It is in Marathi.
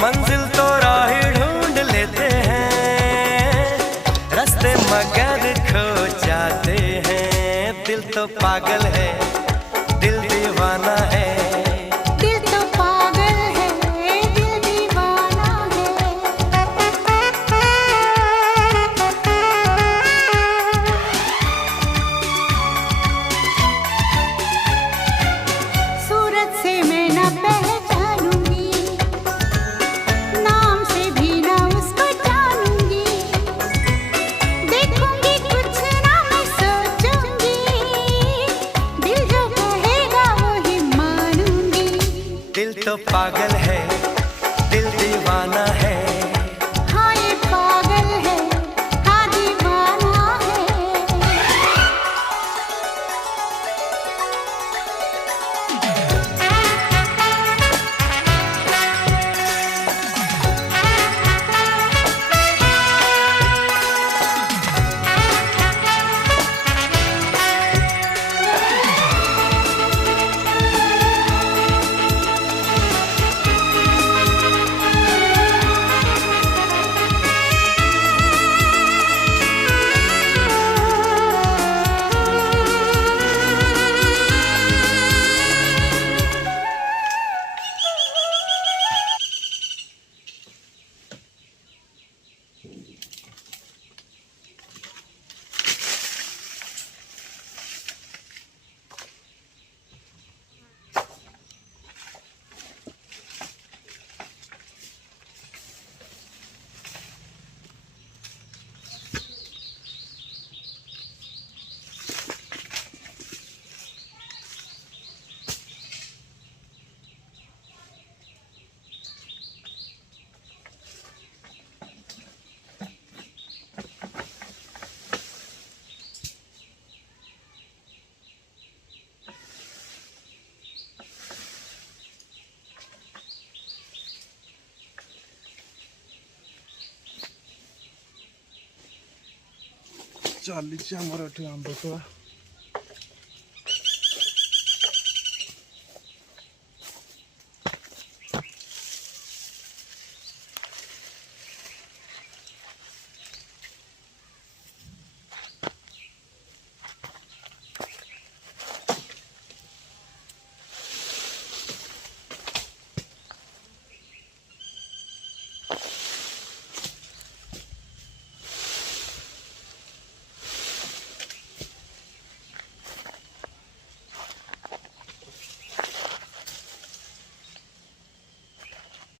मंजिल तो राही ढूंढ लेते हैं, रास्ते मगर खो जाते हैं। दिल तो पागल है, दिल दीवाना है। दिल तो पागल है, दिल दीवाना है। सूरत से मैं न पहचानूंगी, नाम से भी न उसको जानूंगी। देखूंगी कुछ ना मैं सोचूंगी, दिल जो कहेगा वो ही मानूंगी। दिल तो पागल है, दिल दीवाना है। हाँ ये पागल है, हाँ दीवाना है। ଚାଲିଛି ଆମର ଏଠି ଆମ୍ବ ତୋଳା।